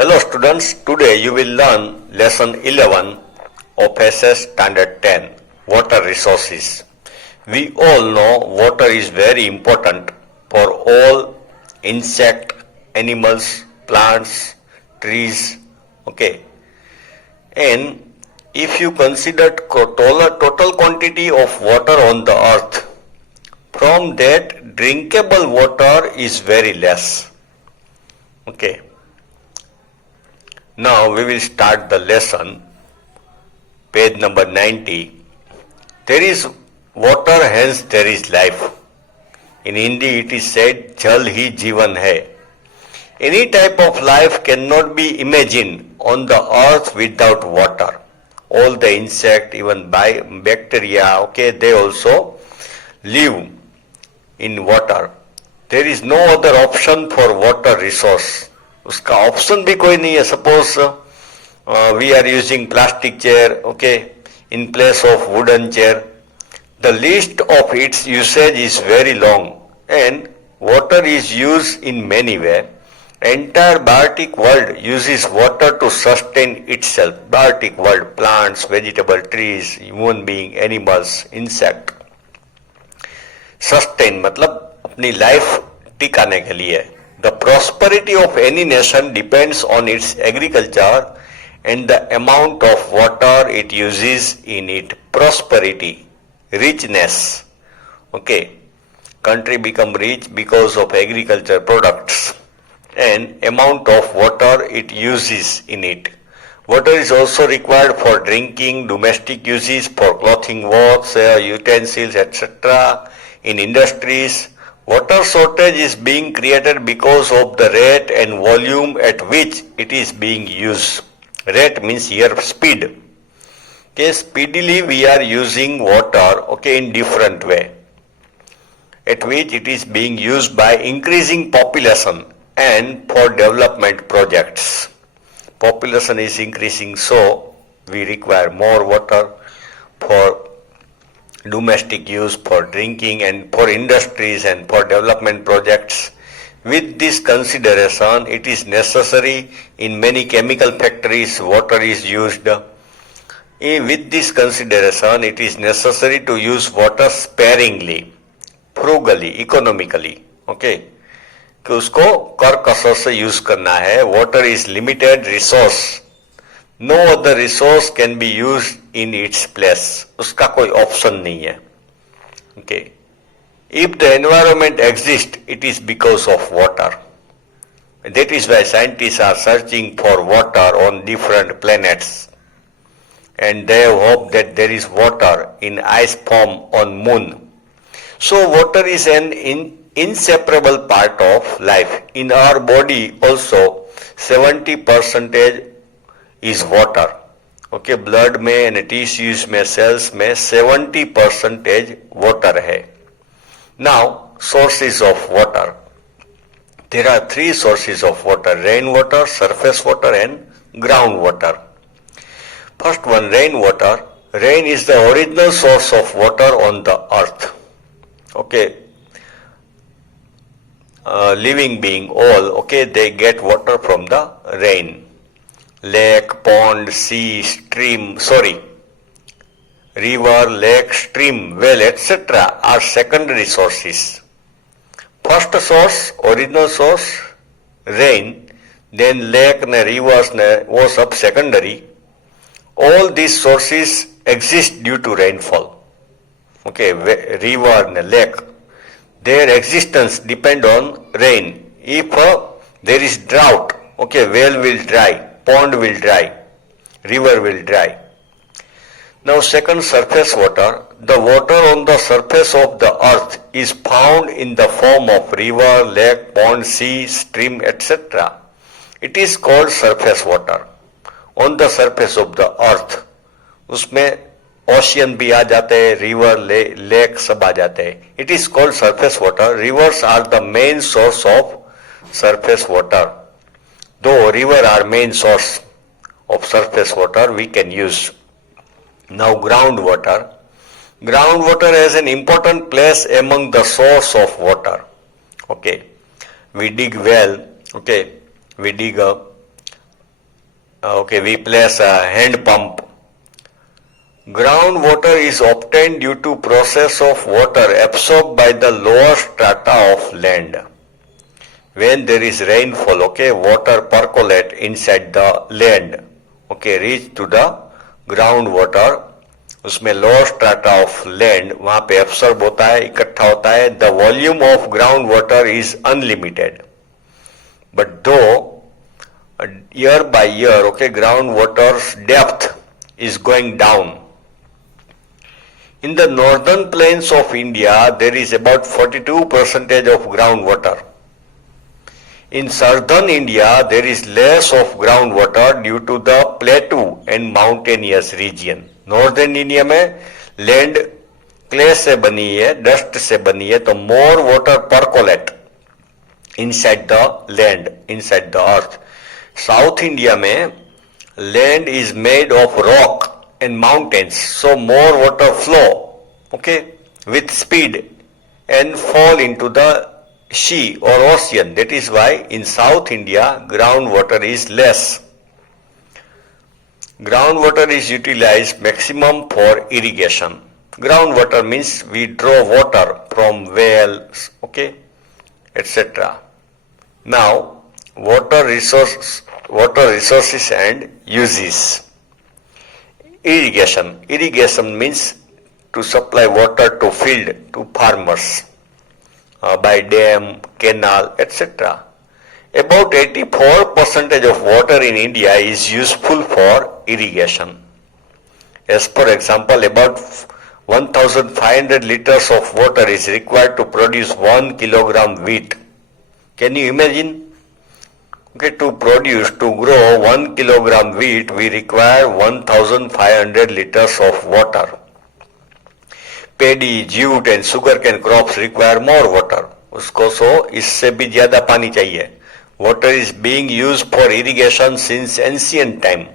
Hello students, today you will learn lesson 11 of SS Standard 10, Water Resources. We all know water is very important for all insect, animals, plants, trees, okay. And if you consider total quantity of water on the earth, from that drinkable water is very less, okay. Now we will start the lesson, page number 90. There is water, hence there is life. In Hindi it is said, Jal hi Jeevan hai. Any type of life cannot be imagined on the earth without water. All the insect, even bacteria, okay, they also live in water. There is no other option for water resource. उसका option भी कोई नहीं है. Suppose we are using plastic chair, okay, in place of wooden chair. The list of its usage is very long and water is used in many ways. Entire biotic world uses water to sustain itself. Biotic world, plants, vegetable, trees, human being, animals, insect. Sustain मतलब अपनी life टिकाने के लिए. The prosperity of any nation depends on its agriculture and the amount of water it uses in it. Prosperity, richness. Okay. Country become rich because of agriculture products and amount of water it uses in it. Water is also required for drinking, domestic uses, for clothing wash, utensils, etc. In industries, water shortage is being created because of the rate and volume at which it is being used. Rate means here speed. Okay, speedily we are using water, okay, in different way, at which it is being used by increasing population and for development projects. Population is increasing, so we require more water for domestic use, for drinking, and for industries and for development projects. With this consideration, it is necessary in many chemical factories water is used. With this consideration, it is necessary to use water sparingly, frugally, economically. Okay, कि उसको कर कसर से use करना है. Water is limited resource. No other resource can be used in its place. उसका कोई option नहीं है. Okay. If the environment exists, it is because of water. That is why scientists are searching for water on different planets. And they hope that there is water in ice form on moon. So water is an inseparable part of life. In our body also 70% is water. Okay, blood में and tissues में, cells में 70% water है. Now, sources of water. There are three sources of water: rainwater, surface water and groundwater. First one, rainwater. Rain is the original source of water on the earth. Okay, living being all, okay, they get water from the rain. Lake, pond, sea, stream, river, lake, stream, well, etc. are secondary sources. First source, original source, rain, then lake, rivers, वो सब secondary. All these sources exist due to rainfall. Okay, river, lake, their existence depend on rain. If there is drought, okay, well will dry, pond will dry, river will dry. Now second, surface water. The water on the surface of the earth is found in the form of river, lake, pond, sea, stream, etc. It is called surface water. On the surface of the earth, उसमें ocean भी आ जाते हैं, river, lake सब आ जाते हैं. It is called surface water. Rivers are the main source of surface water. Though river are main source of surface water, we can use. Now groundwater. Groundwater has an important place among the source of water. Okay, we dig well, okay, we dig Okay, we place a hand pump. Groundwater is obtained due to process of water absorbed by the lower strata of land. When there is rainfall, okay, water percolate inside the land, okay, reach to the groundwater. उसमें lower strata of land वहां पे absorb होता है, इकट्ठा होता है. The volume of ground water is unlimited, but दो year by year, okay, groundwater's depth is going down. In the northern plains of India, there is about 42% of groundwater. In southern India, there is less of groundwater due to the plateau and mountainous region. Northern India में land clay से बनी है, dust से बनी है, तो more water percolate inside the land, inside the earth. South India में land is made of rock and mountains, so more water flow, okay, with speed and fall into the sea or ocean. That is why in South India groundwater is less. Groundwater is utilized maximum for irrigation. Groundwater means we draw water from wells, okay, etc. Now water resources and uses. Irrigation means to supply water to field to farmers by dam, canal, etc. About 84% of water in India is useful for irrigation. As for example, about 1500 liters of water is required to produce 1 kilogram wheat. Can you imagine? Okay, to grow 1 kilogram wheat, we require 1500 liters of water. Paddy, jute and sugarcane crops require more water. उसको इससे भी ज्यादा पानी चाहिए. Water is being used for irrigation since ancient time.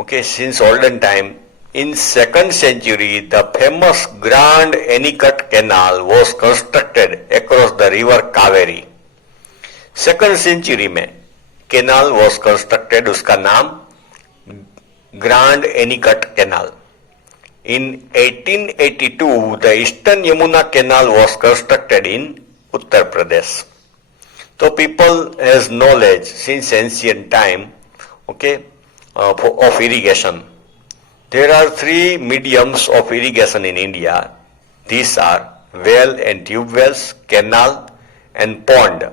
Okay, since olden time. In 2nd century, the famous Grand Anicut Canal was constructed across the river Kaveri. 2nd century में canal was constructed, उसका नाम Grand Anicut canal. In 1882 the Eastern Yamuna canal was constructed in Uttar Pradesh. तो people has knowledge since ancient time, okay, of irrigation. There are 3 mediums of irrigation in India. These are well and tube wells, canal and pond.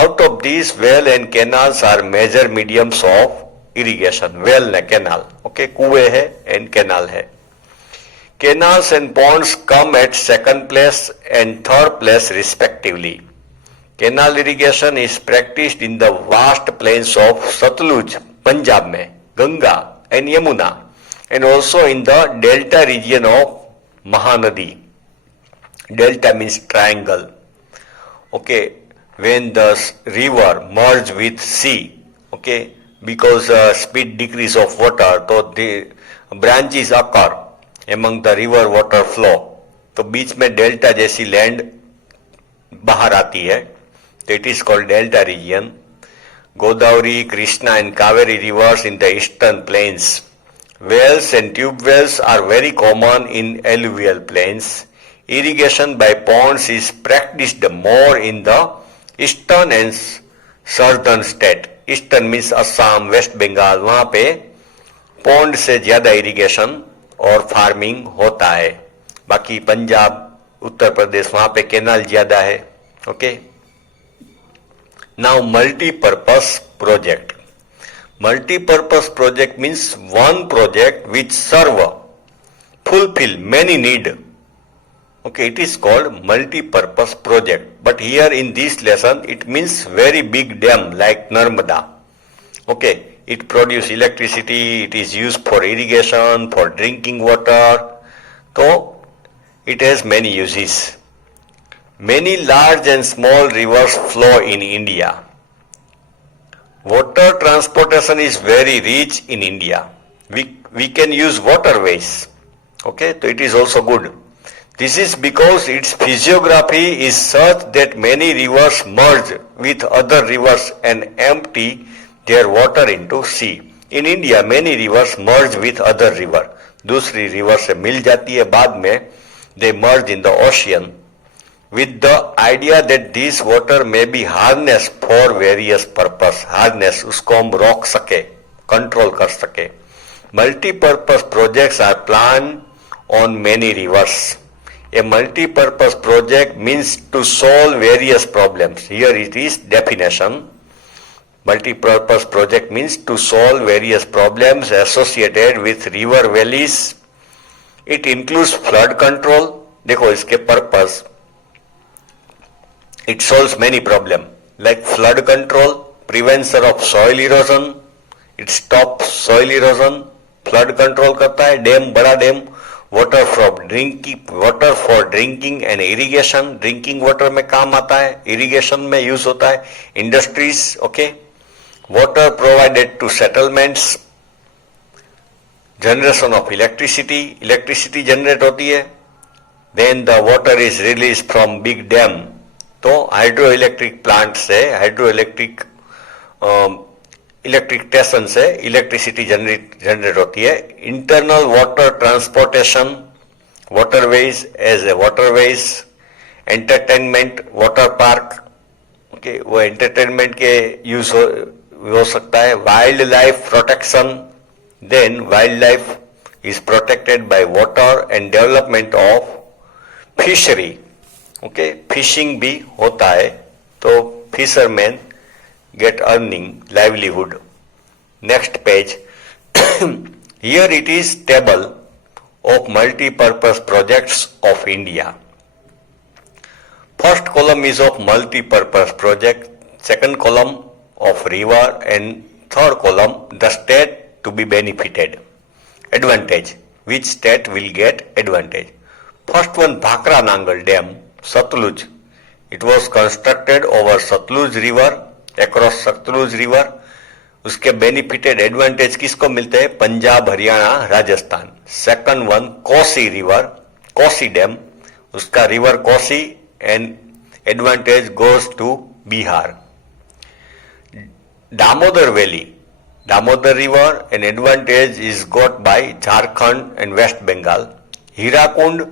Out of these, well and canals are major mediums of irrigation. Well and canal, okay, कुएं है and canal है. Canals and ponds come at 2nd place and 3rd place respectively. Canal irrigation is practiced in the vast plains of Satluj, Punjab में, Ganga and Yamuna, and also in the delta region of Mahanadi. Delta means triangle, okay. When the river merge with sea, okay, because speed decrease of water, so the branches occur among the river water flow. तो बीच में delta जैसी land बाहर आती है, तो it is called delta region. Godavari, Krishna and Kaveri rivers in the eastern plains. Wells and tube wells are very common in alluvial plains. Irrigation by ponds is practiced more in the eastern and southern state. Eastern means Assam, West Bengal, वहां पे pond से ज्यादा irrigation और farming होता है. बाकी पंजाब, उत्तर प्रदेश, वहां पे कैनाल ज्यादा है. Okay, now multipurpose project. Multipurpose project means one project which serve fulfill many need. Okay, it is called multi-purpose project. But here in this lesson, it means very big dam like Narmada. Okay, it produces electricity, it is used for irrigation, for drinking water. So, it has many uses. Many large and small rivers flow in India. Water transportation is very rich in India. We can use waterways. Okay, so it is also good. This is because its physiography is such that many rivers merge with other rivers and empty their water into sea. In India, many rivers merge with other river. दूसरी river से मिल जाती है बाद में. They merge in the ocean with the idea that this water may be harnessed for various purpose. Harness उसको हम रोक सके, कंट्रोल कर सके. Multi-purpose projects are planned on many rivers. A multi-purpose project means to solve various problems. Here it is definition. Multi-purpose project means to solve various problems associated with river valleys. It includes flood control. देखो इसके purpose. It solves many problems like flood control, prevention of soil erosion. It stops soil erosion. Flood control करता है. Dam, बड़ा dam. water for drinking and irrigation. Drinking water में काम आता है, irrigation में यूज होता है. Industries, okay. Water provided to settlements. Generation of electricity generate होती है. Then the water is release from big dam. तो हाइड्रो इलेक्ट्रिक प्लांट से, इलेक्ट्रिक स्टेशन से इलेक्ट्रिसिटी जनरेट होती है. Internal water transportation, waterways as a waterways. Entertainment, water park, okay, वो entertainment के use हो सकता है. Wild life protection. Then wild life is protected by water and development of fishery. Okay, fishing भी होता है तो fisherman get earning livelihood. Next page. Here it is table of multi-purpose projects of India. First column is of multi-purpose project, second column of river, and third column the state to be benefited. Advantage. Which state will get advantage? First one, Bhakra Nangal Dam, Satluj. It was constructed over Satluj River, across Satluj river. उसके benefited advantage किसको मिलते हैं? Punjab, Haryana, Rajasthan. Second one, Kosi river, Kosi dam, उसका river Kosi and advantage goes to Bihar. Damodar valley, Damodar river and advantage is got by Jharkhand and West Bengal. Hirakud,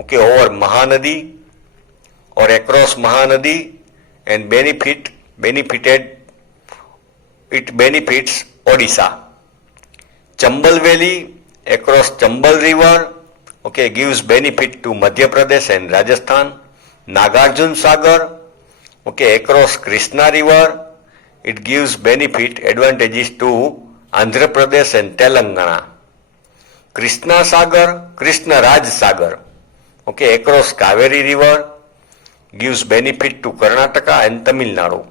okay, over Mahanadi और across Mahanadi and it benefits Odisha. Chambal Valley across Chambal River, okay, gives benefit to Madhya Pradesh and Rajasthan. Nagarjun Sagar, okay, across Krishna River, it gives benefit, advantages to Andhra Pradesh and Telangana. Krishna Sagar, Krishna Raj Sagar, okay, across Kaveri River, gives benefit to Karnataka and Tamil Nadu.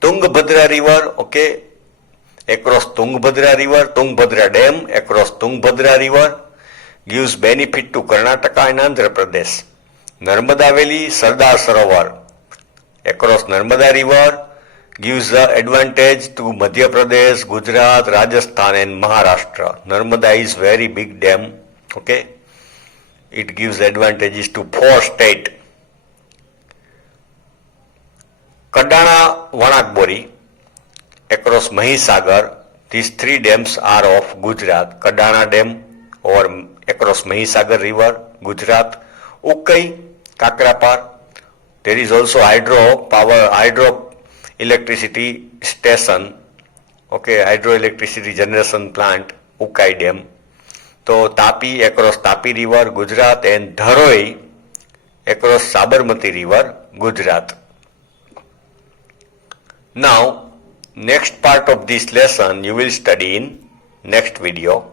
Tungabhadra River, okay, across Tungabhadra River, Tungabhadra Dam across Tungabhadra River gives benefit to Karnataka and Andhra Pradesh. Narmada Valley, Sardar Sarovar across Narmada River gives the advantage to Madhya Pradesh, Gujarat, Rajasthan and Maharashtra. Narmada is very big dam, okay. It gives advantages to 4 states. Kadana Wanakbori across Mahisagar, these 3 dams are of Gujarat. Kadana Dam or across Mahisagar River, Gujarat. Ukai, Kakrapar, there is also hydro electricity station, okay, hydroelectricity generation plant, Ukai Dam. So Tapi across Tapi River, Gujarat, and Dharoi across Sabarmati River, Gujarat. Now, next part of this lesson you will study in next video.